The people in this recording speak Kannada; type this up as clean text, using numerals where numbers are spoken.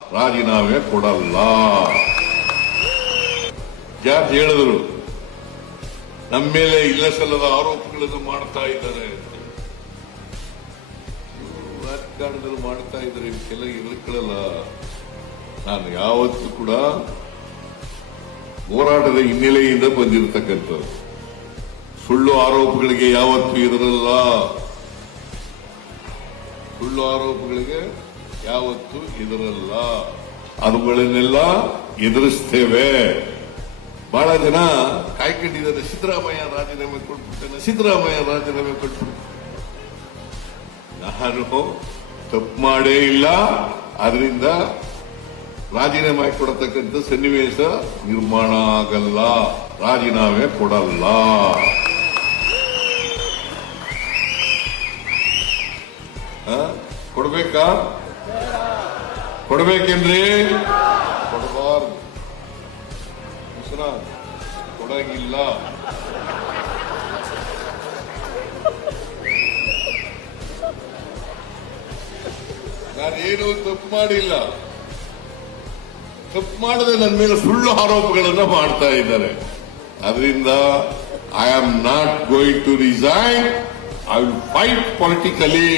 ರಾಜೀನಾಮೆ ಕೊಡಲ್ಲ. ಜಾರ್ಜ್ ಹೇಳಿದ್ರು, ನಮ್ಮ ಮೇಲೆ ಇಲ್ಲ ಸಲ್ಲದ ಆರೋಪಗಳನ್ನು ಮಾಡ್ತಾ ಇದ್ದಾರೆ. ರಾಜಕಾರಣದಲ್ಲಿ ಮಾಡ್ತಾ ಇದ್ದಾರೆ, ಇವಕ್ಕೆಲ್ಲ ಇರಲಿಕ್ಕಲ್ಲ. ನಾನು ಯಾವತ್ತೂ ಕೂಡ ಹೋರಾಟದ ಹಿನ್ನೆಲೆಯಿಂದ ಬಂದಿರತಕ್ಕಂಥದ್ದು. ಸುಳ್ಳು ಆರೋಪಗಳಿಗೆ ಯಾವತ್ತೂ ಎದುರಲ್ಲ. ಸುಳ್ಳು ಆರೋಪಗಳಿಗೆ ಯಾವತ್ತೂ ಎದುರಲ್ಲ. ಅವುಗಳನ್ನೆಲ್ಲ ಎದುರಿಸ್ತೇವೆ. ಬಹಳ ಜನ ಕಾಯ್ಕೊಂಡಿದ್ದಾರೆ, ಸಿದ್ದರಾಮಯ್ಯ ರಾಜೀನಾಮೆ ಕೊಟ್ಬಿಡ್ತಾನೆ, ಸಿದ್ದರಾಮಯ್ಯ ರಾಜೀನಾಮೆ ಕೊಟ್ಬಿಡ್ತಾನೆ. ನಾನು ತಪ್ಪು ಮಾಡೇ ಇಲ್ಲ, ಅದರಿಂದ ರಾಜೀನಾಮೆ ಕೊಡತಕ್ಕಂಥ ಸನ್ನಿವೇಶ ನಿರ್ಮಾಣ ಆಗಲ್ಲ. ರಾಜೀನಾಮೆ ಕೊಡಲ್ಲ. ಕೊಡ್ಬೇಕಾ? ಕೊಡ್ಬೇಕೇನ್ರಿ? ಕೊಡಬಾರ್ದು. ಕೊಡಂಗಿಲ್ಲ. ನಾನೇನು ತಪ್ಪು ಮಾಡಿಲ್ಲ. ತಪ್ಪು ಮಾಡದೆ ನನ್ನ ಮೇಲೆ ಸುಳ್ಳು ಆರೋಪಗಳನ್ನು ಮಾಡ್ತಾ ಇದ್ದಾರೆ. ಅದರಿಂದ I am not going to resign. I will fight politically.